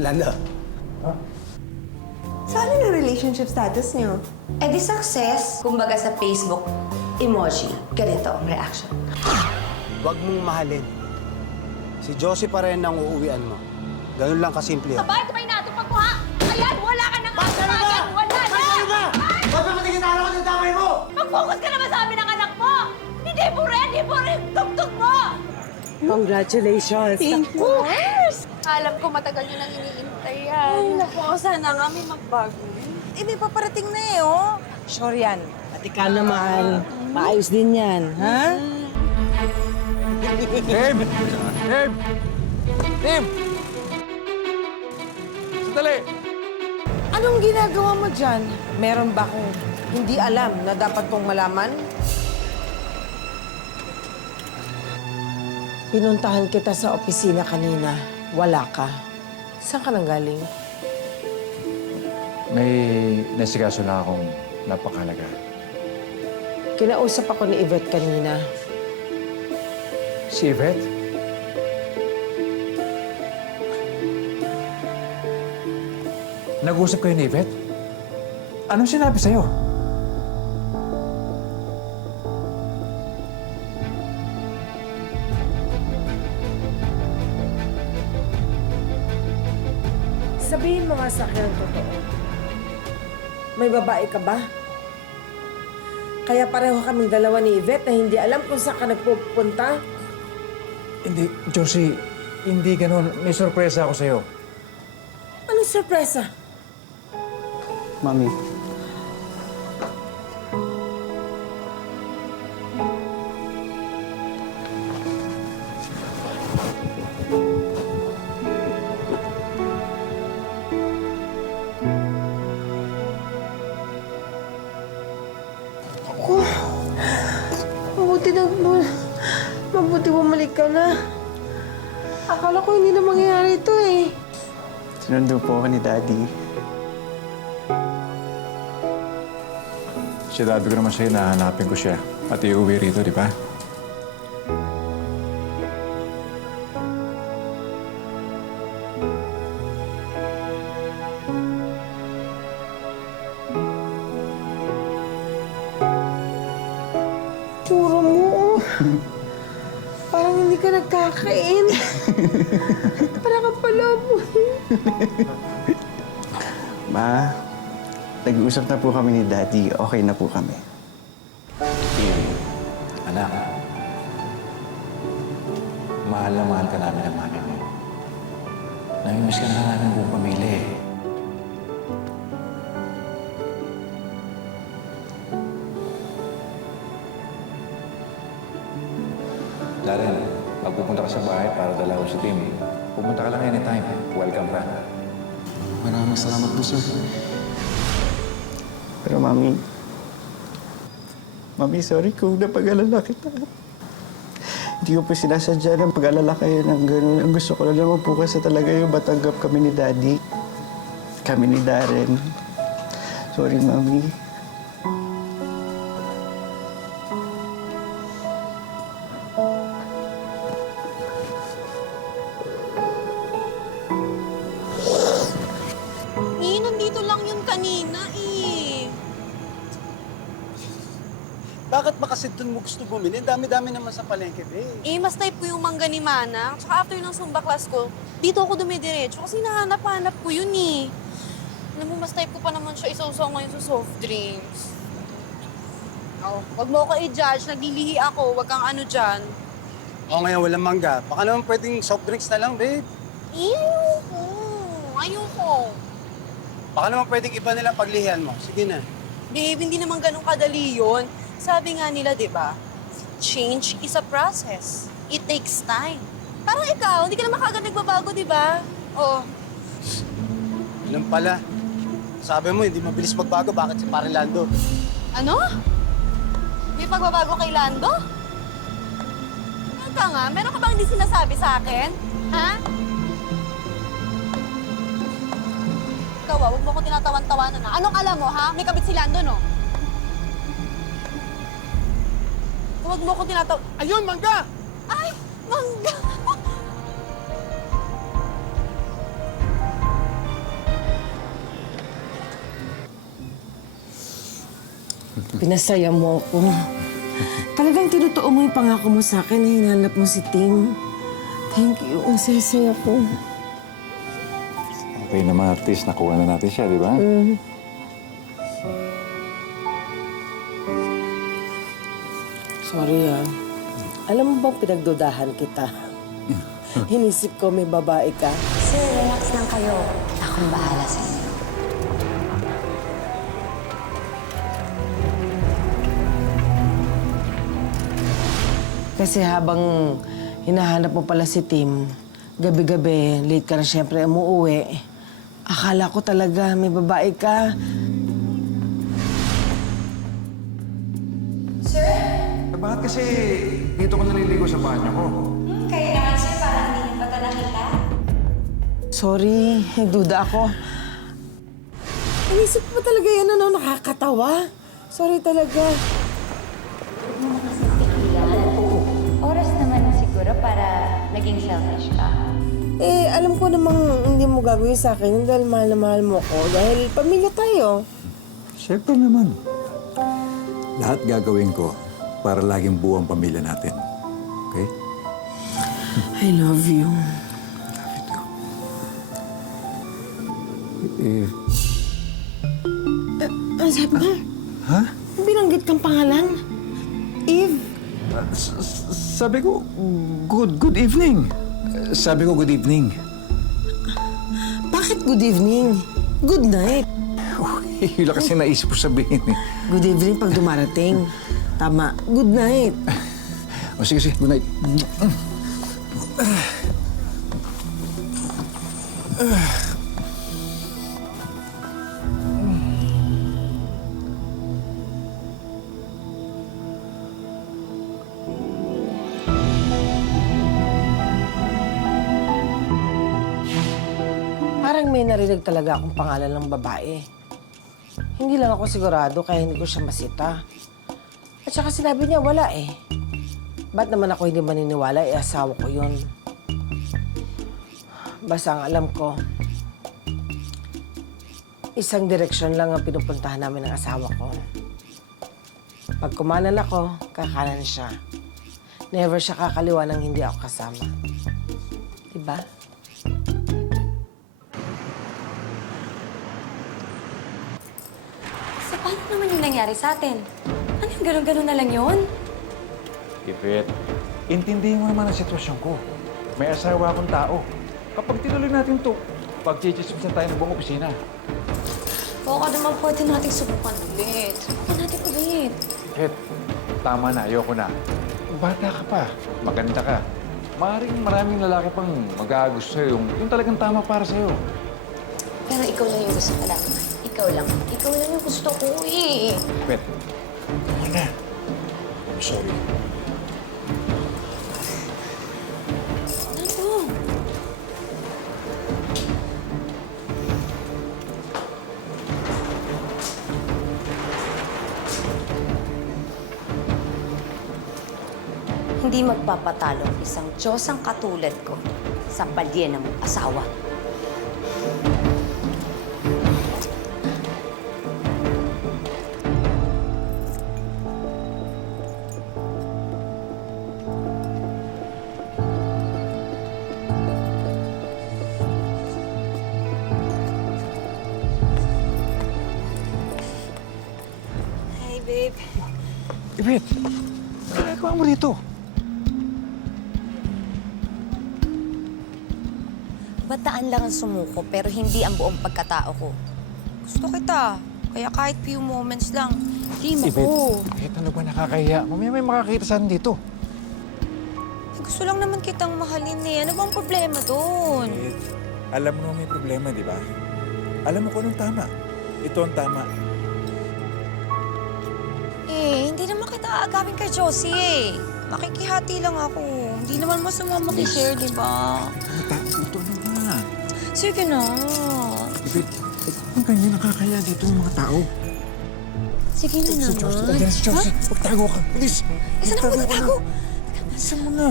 Lando. Saan na relationship status niyo? Eh di success. Kumbaga sa Facebook, emoji. Ganito ang reaction. Huwag mong mahalin. Si Josie pa rin ang uuwian mo. Ganun lang kasimple. Bakit may natupag mo, ha? Ayan, wala ka nang katawagan! Wala na! Ba't naman tingin ko ng damay mo? Mag-focus ka naman sa amin ng anak mo! Hindi mo rin tugtog mo! Congratulations! Thank you. Alam ko matagal nyo nang iniintay yan. Ay, naku, sana nga may magbago. Eh, may paparating na eh, oh. Sure yan. At ikaw naman, maayos din yan, ha? Tim! Tim! Tim! Sandali! Anong ginagawa mo dyan? Meron ba akong hindi alam na dapat kong malaman? Pinuntahan kita sa opisina kanina. Wala ka. Saan ka nang galing? May nasikaso lang akong napakalaga. Kinausap ako ni Yvette kanina. Si Yvette? Nag-usap kayo ni Yvette? Anong sinabi sa'yo? Sabihin mo nga sa akin ang totoo. May babae ka ba? Kaya pareho kaming dalawa ni Yvette na hindi alam kung saan ka nagpupunta? Hindi, Josie. Hindi ganun. May sorpresa ako sa'yo. Anong sorpresa? Mami. Ako, mabuti bumalik ka na. Akala ko hindi na mangyayari ito eh. Sinundo po ako ni Daddy. Sinabi ko naman sa'yo na hanapin ko siya at iuwi rito, di ba? Tsura mo. Parang hindi ka nagkakain. Parang ka palaboy. Ma, nag-uusap na po kami ni Daddy. Okay na po kami. Anak, mahal na mahal ka namin ang mami mo. Namimiss ka na namin buong pamilya eh. Darren, pag pupunta ka sa bahay para dala ko si Tim, pumunta ka lang anytime. Welcome ka. Maraming salamat po, sir. Pero Mami, sorry kung napag-alala kita. Hindi ko po sinasadya ng pag-alala kayo ng gano'n. Ang gusto ko lang naman po kasi talaga yung matanggap kami ni Daddy. Kami ni Darren. Sorry, Mami. Nandito lang yun kanina, eh. Bakit ba kasi doon mo gusto bumili? Ang dami-dami naman sa palengke, babe. Eh, mas type ko yung mangga ni Manang. Tsaka after ng Zumba class ko, dito ako dumidiretso kasi nahanap-hanap ko yun, eh. Alam mo, mas type ko pa naman siya isawsaw ngayon sa soft drinks. Oh, wag mo ako i-judge. Naglilihi ako. Wag kang ano dyan. O ngayon, walang mangga. Baka naman pwedeng soft drinks na lang, babe. Ayoko. Ayoko. Baka naman pwedeng iba nilang paglihian mo. Sige na. Babe, hindi naman ganun kadali yun. Sabi nga nila, di ba? Change is a process. It takes time. Parang ikaw, hindi ka naman kagad nagbabago, di ba? Oh, Ganun pala. Sabi mo, hindi mabilis magbago. Bakit si Pare Lando? ano? May pagbabago kay Lando? Teka nga, meron ka bang hindi sinasabi sa akin? Ha? Ikaw, wag mo ko tinatawan-tawanan na. Anong alam mo, ha? May kabit si Lando, no? Huwag mo ko Ayun, mangga! Ay! Mangga! Pinasaya mo ako. Talagang tinutuo mo yung pangako mo sa akin na hinanap mo si Tim. Thank you. Ang saya-saya ko. Okay naman, at least nakuha na natin siya, di ba? Sorry Alam mo bang pinagdudahan kita? Inisip ko may babae ka. Sir, relax lang kayo. Akong bahala sa inyo. Kasi habang hinahanap mo pala si Tim, gabi-gabi, late ka na siyempre umuwi. Akala ko talaga may babae ka. Bakit kasi dito ko naliligo sa banyo ko? Kayo naman, sir, parang hindi niyo pa ito nakita. Sorry, nagduda ako. Inisip mo talaga yan, nakakatawa. Sorry talaga. Oras naman na siguro para maging selfish ka. Alam ko namang hindi mo gagawin sa akin dahil mahal na mahal mo ko. Dahil pamilya tayo. Siyempre naman. Lahat gagawin ko para laging buo ang pamilya natin. Okay? I love you. Ang sabi mo? Ha? Binanggit kang pangalan? Eve? Sabi ko, good evening. Sabi ko, good evening. Bakit good evening? Good night. Yun lang kasi naisip ko sabihin eh. Good evening pag dumarating. Tama. Good night. O sige, good night. Parang may narinig talaga akong pangalan ng babae. Hindi lang ako sigurado kaya hindi ko siya masita. At saka sinabi niya wala eh. Ba't naman ako hindi maniniwala asawa ko yun? Basta ang alam ko, isang direksyon lang ang pinupuntahan namin ng asawa ko. Pag kumanan ako, kakanan siya. Never siya kakaliwa nang hindi ako kasama. Diba? So, paano naman yung nangyari sa atin? Ano yung ganun-ganun na lang yun? Ivette, intindihin mo naman ang sitwasyon ko. May asawa akong tao. Kapag tinuloy natin to, pag-chichismisan tayo ng buong opisina. Baka naman pwede natin subukan ulit. Subukan natin ulit. Ivette, tama na, ayoko na. Bata ka pa, maganda ka. Maaaring maraming lalaki pang magagusto sa'yo, yung talagang tama para sa'yo. Pero ikaw lang yung gusto ko lang. Ikaw lang. Ikaw lang yung gusto ko eh. Ivette, tama na. I'm sorry. Nando. Hindi magpapatalo ang isang Diyosang katulad ko sa balye ng asawa. Hey, babe. Ivette, ano ginagawa mo rito? Bataan lang ang sumuko, pero hindi ang buong pagkatao ko. Gusto kita. Kaya kahit few moments lang, team ako. Ivette, ano ba nakakahiya? Mamaya may makakita saan dito. Eh, gusto lang naman kitang mahalin eh. Ano bang problema doon? Alam mo naman may problema, di ba? Alam mo kung anong tama. Ito ang tama. Eh, hindi naman kita aagawin kay Josie eh. Makikihati lang ako. Hindi naman masama makishare, di ba? Ito naman. Sige na. Ivette, ang ganyan nakakaya dito ng mga tao. Sige na naman. Ayan si Josie. Magtago ka. Please. Saan ako magtatago? Saan mo na?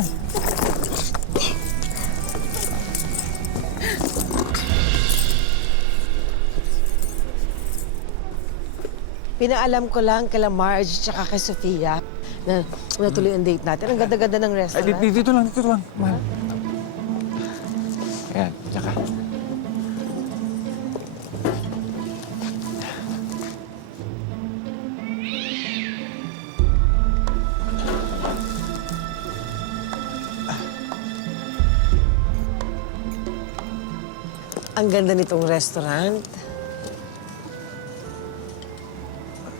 Pinaalam ko lang kala Marge tsaka kay Sofia na natuloy ang date natin. Ang ganda-ganda ng Ay, restaurant. dito lang, dito lang. Mahal. Ayan, tsaka. Ang ganda nitong restaurant.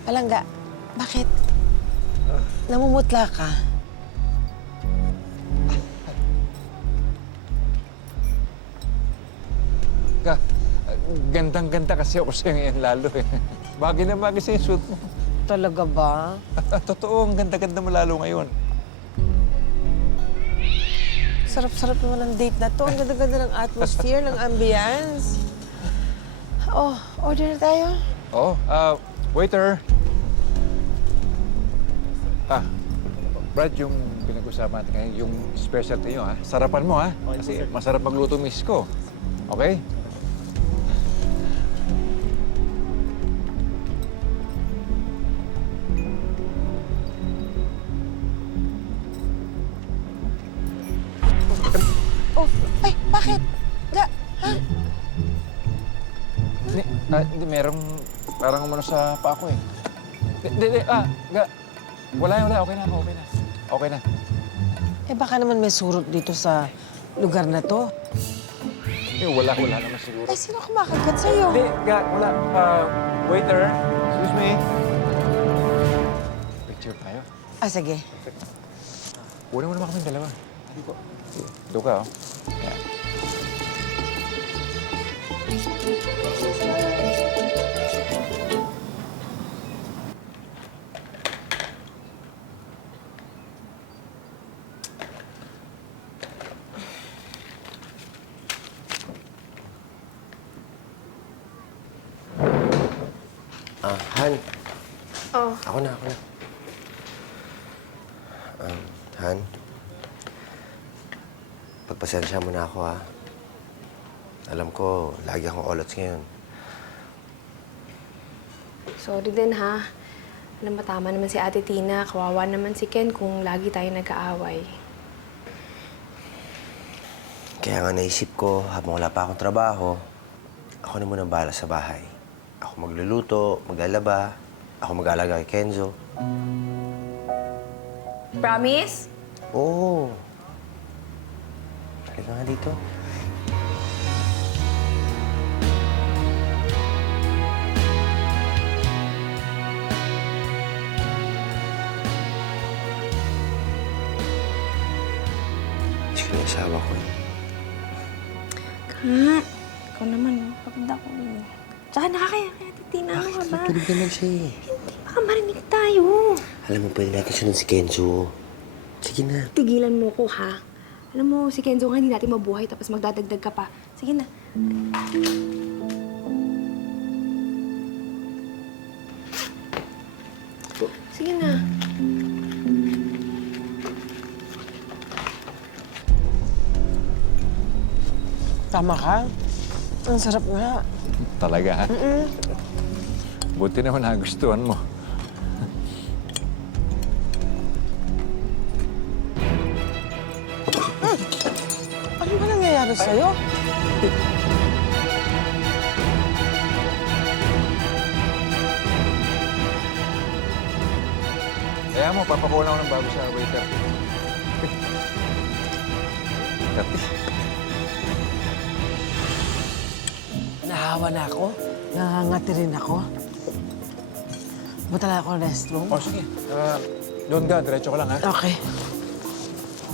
Palangga, bakit? Namumutla ka? Ka, gandang-ganda kasi ako sa'yo ngayon lalo eh. Bagay na bagay sa suit mo. Talaga ba? Totoo, ang ganda-ganda mo lalo ngayon. Sarap-sarap naman ang date na to. Ang ganda-ganda ng atmosphere, ng ambience. Oh, order na tayo. Oo, waiter. Brad, yung pinag-usapan natin ngayon, yung specialty nyo, ha? Sarapan mo, ha? Kasi masarap magluto miss ko. Okay? Oh, ay, bakit? Ga, ha? Hindi, merong parang umano sa paa ko eh. Wala. Okay na ako, okay na. Okay na. Eh, baka naman may surot dito sa lugar na to. Wala naman siguro. Ay, sino kumakagat sa'yo? Hindi, wala. Waiter, excuse me. Picture tayo. Ah, sige. Una mo naman kami dalawa. Doon ka, oh. Yan. Han. Oh. Ako na. Han. Pagpasensya mo na ako, ha? Alam ko, lagi akong olots ngayon. Sorry din, ha? Alam mo, tama naman si Ate Tina. Kawawa naman si Ken kung lagi tayo nagkaaway. Kaya nga naisip ko, habang wala pa akong trabaho, ako na munang bahala sa bahay. Ako magluluto, maglalaba, ako mag-aalaga kay Kenzo. Promise? Oo. Halika nga dito. Siya yung asawa ko eh. Ikaw naman, oh. Pagod ako. Tsaka nakakaya kaya Ate Tina. Ano ka ba? Tulog naman siya eh. Hindi, baka marinig tayo. Alam mo, pwede natin sunod si Kenzo. Sige na. Tigilan mo ko, ha? Alam mo, si Kenzo nga hindi natin mabuhay tapos magdadagdag ka pa. Sige na. Sige na. Tama ka. Ang sarap nga. Talaga, ha? Buti naman nagustuhan mo. Ano ba nangyayari sa'yo? Kaya mo, papakuha ako ng bago sa waiter. Kati. Nahawa na ako. Nangangati rin ako. Punta na ako ng restroom. Oh, sige. Doon ka, diretso ka lang, ha? Okay.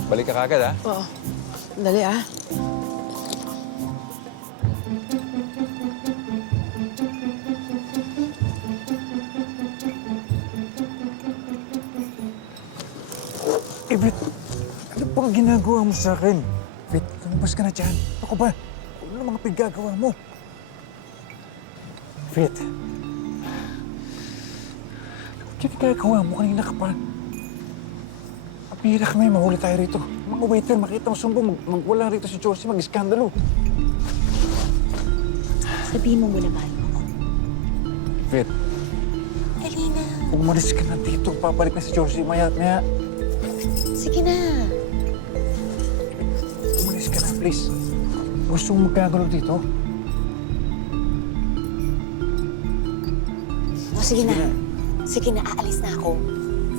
Balik ka kagad, ha? Oo. Dali, ah. Brit, ano bang ginagawa mo sa akin? Brit, lumabas ka na dyan. Ako ba? Ano na mga pinagagawa mo? Brit, ano ginagawa mo? Kanina ka pa. Pira kami, mahuli tayo rito. Mga waiter, makita mo sumbong, magwala rito si Josie, mag-iskandalo. Sabihin mo muna, mahal mo ko. Brit, Dali Umalis ka na dito. Papalik na si Josie maya. Sige na. Umalis ka na, please. Gusto mong magkagalaw dito? O sige na. Sige na, aalis na ako.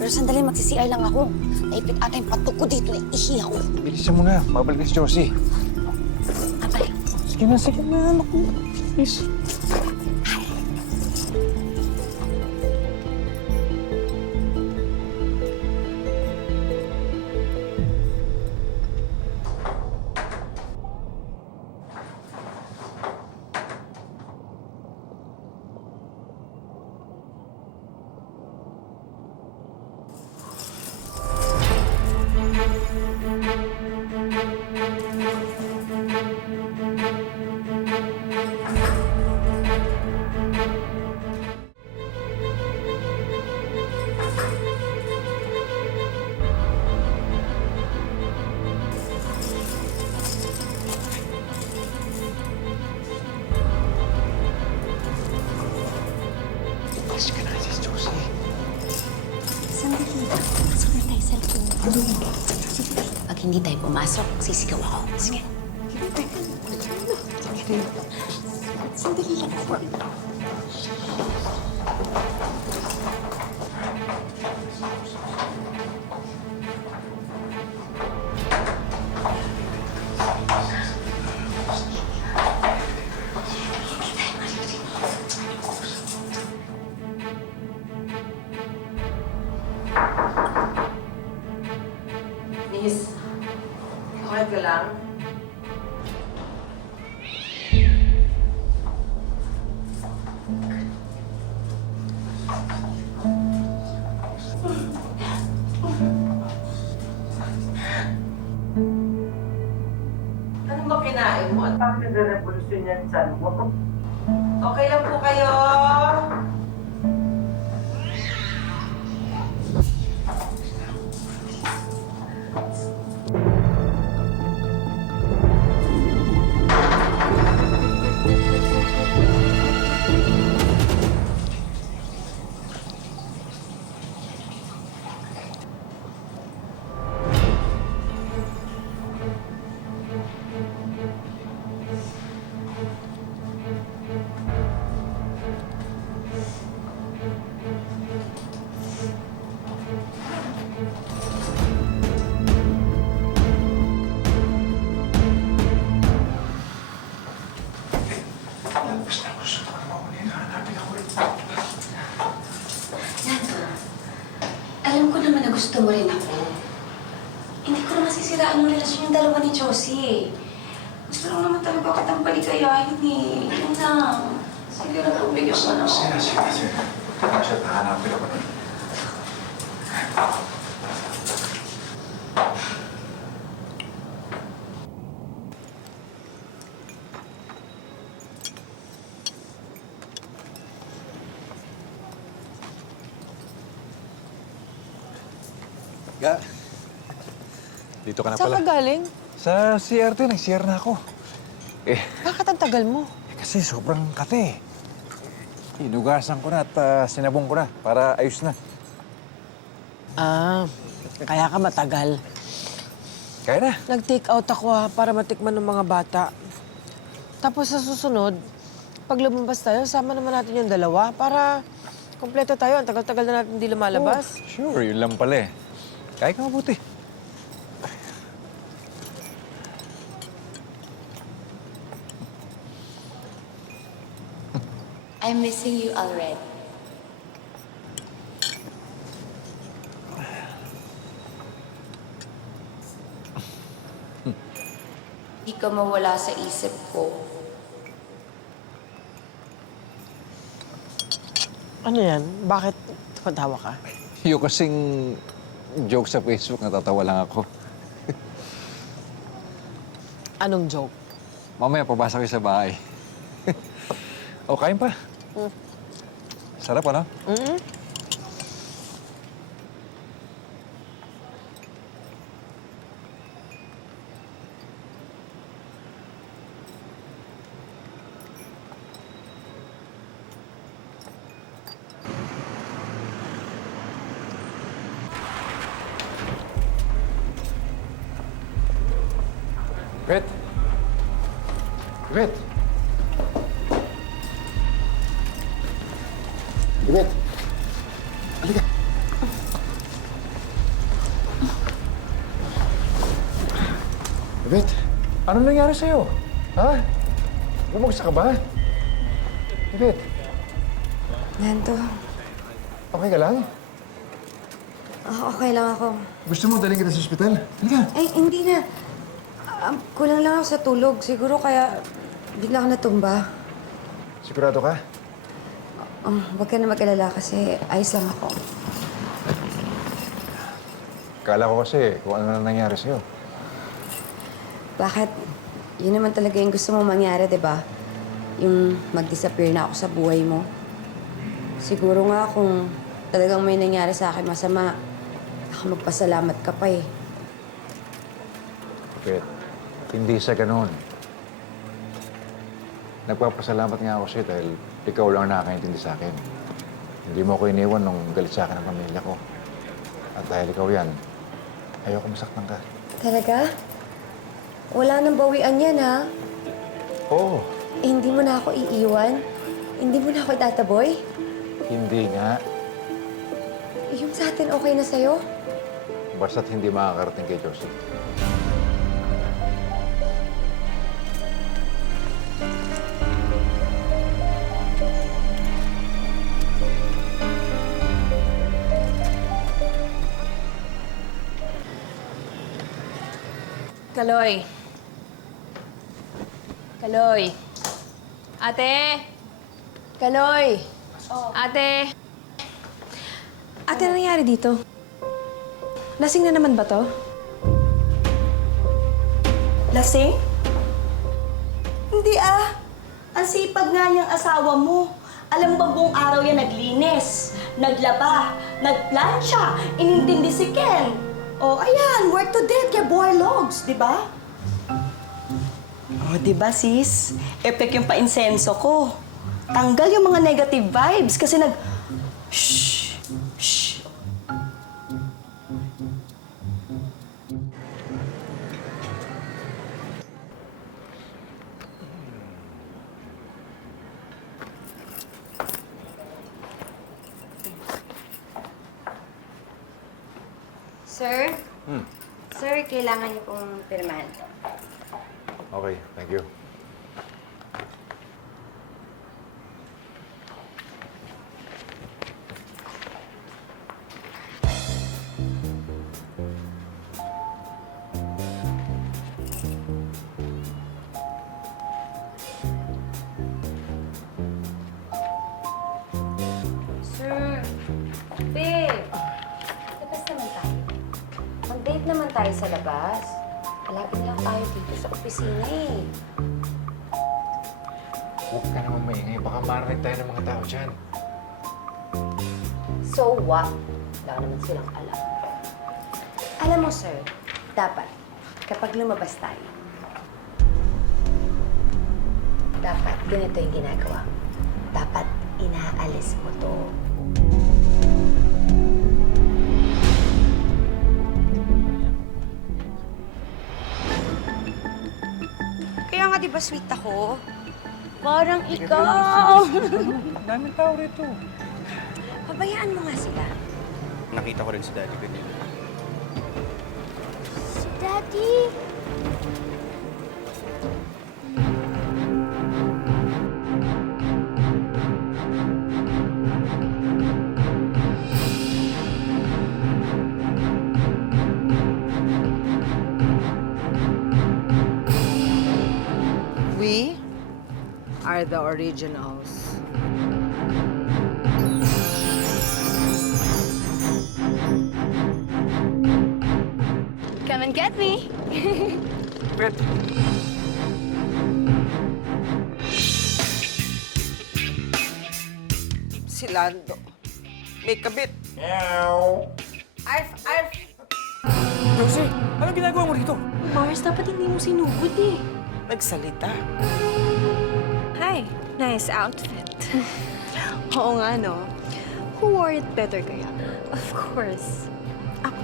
Pero sandali, magsi-CR lang ako. Naipit ata yung patok ko dito, ihi ako. Bilisan mo na. Babalik na si Josie. Abay. Sige na. Naku, please. Umalis ka na, si Josie. Sandali. Pasok na tayo sa loob. Pag hindi tayo pumasok, sisigaw ako. Sige. Sandali lang. Miss, okay ka lang? Ano ba kinain mo at bakit nagre-revolusyon yan sa mo? Okay lang po kayo? Alam ko naman na gusto mo rin ako. Hindi ko naman sisiraan yung relasyon yung dalawa ni Josie. Gusto lang naman talaga kitang paligayahin eh. Yun lang. Sige na, tumigil ka na. Sige. Hahanapin ako na. Dito ka na Saan pala. ka galing? Sa CRT, nag-CR na ako. Bakit ang tagal mo? Kasi sobrang kate. Hinugasan ko na at sinabong ko na para ayos na. Ah, kaya ka matagal. Kaya na. Nag-take out ako para matikman ng mga bata. Tapos sa susunod, pag lumabas tayo, sama naman natin yung dalawa para kompleto tayo. Ang tagal-tagal na natin hindi lumalabas. Sure, yun lang pala eh. Kaya ka mabuti. I'm missing you already. Di ka mawala sa isip ko. Ano yan? Bakit tumatawa ka? Yung kasing joke sa Facebook, natatawa lang ako. Anong joke? Mamaya, pabasa ko sa bahay. O, kain pa. Sarap, ano? Yvette! Yvette! Halika! Yvette, ano nangyari sa'yo? Ha? Bumagsak ka ba? Yvette, Nando, okay ka lang? okay lang ako. Gusto mo daling kita sa ospital? Halika! Eh, hindi na. Kulang lang ako sa tulog. Siguro kaya bigla ako natumba. Sigurado ka? Huwag ka na mag-alala kasi ayos lang ako. Kala ko kasi kung ano na nangyari sa'yo. Bakit? Yun naman talaga yung gusto mo mangyari, di ba? Yung mag-disappear na ako sa buhay mo. Siguro nga kung talagang may nangyari sa akin masama, baka magpasalamat ka pa eh. Yvette, hindi sa ganun. Nagpapasalamat nga ako sa'yo dahil ikaw lang nakakaintindi sa akin. Hindi mo ako iniwan nung galit sa akin ang pamilya ko. At dahil ikaw yan, ayoko masaktan ka. Talaga? Wala nang bawian yan, ha? Oo. Eh, hindi mo na ako iiwan? Hindi mo na ako itataboy? Hindi nga. Yung sa atin okay na sa'yo? Basta't hindi makakarating kay Josie. Kaloy. Kaloy. Ate! Kaloy! Ate! Ate, ano nangyari dito? Lasing na naman ba to? Lasing? Hindi ah. Ang sipag nga niyang asawa mo. Alam ba buong araw yan naglinis, naglaba, nagplansya, inintindi si Ken. Oh, ayan, work to death kay boy logs, di ba? Oh, di ba sis? Epic yung pa-insenso ko. Tanggal yung mga negative vibes kasi Shh! Shh! Sir? Sir, kailangan niyo pong pirmahan. Okay, thank you. Sir! Babe! Labas naman tayo. Mag-date naman tayo sa labas. Malapit lang tayo dito sa opisina eh. Huwag ka naman maingay. Baka marinig tayo ng mga tao dyan. So what? Wala naman silang alam. Alam mo, sir, dapat, kapag lumabas tayo, dapat ganito yung ginagawa. Dapat inaalis mo to. Kaya nga, di ba sweet ako? Parang ikaw! Daming tao rito. Pabayaan mo nga sila. Nakita ko rin si Daddy kanina. Si Daddy! We are the originals. Come and get me! Yvette! Si Lando. May kabit. Arf! Arf! Josie, anong ginagawa mo rito? Mars, dapat hindi mo sinugod eh. Nagsalita. Hi, nice outfit. Oo nga, no? Who wore it better kaya? Of course. Ako.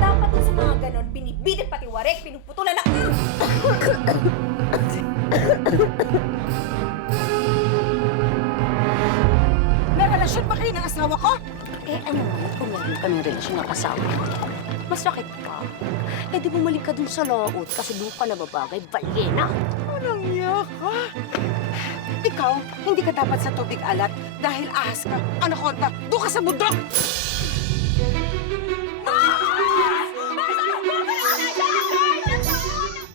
Dapat sa mga ganon, binibidit pati warek, pinuputulan na... May relasyon ba kayo ng asawa ko? Eh, ano naman kung meron kaming relasyon ng asawa ko? Masakit pa. Eh, di bumalik ka dun sa laot kasi doon ka nababagay, Valena. Walang iya ka. Ikaw, hindi ka dapat sa tubig alat dahil ahas ka, anaconda, doon ka sa bundok!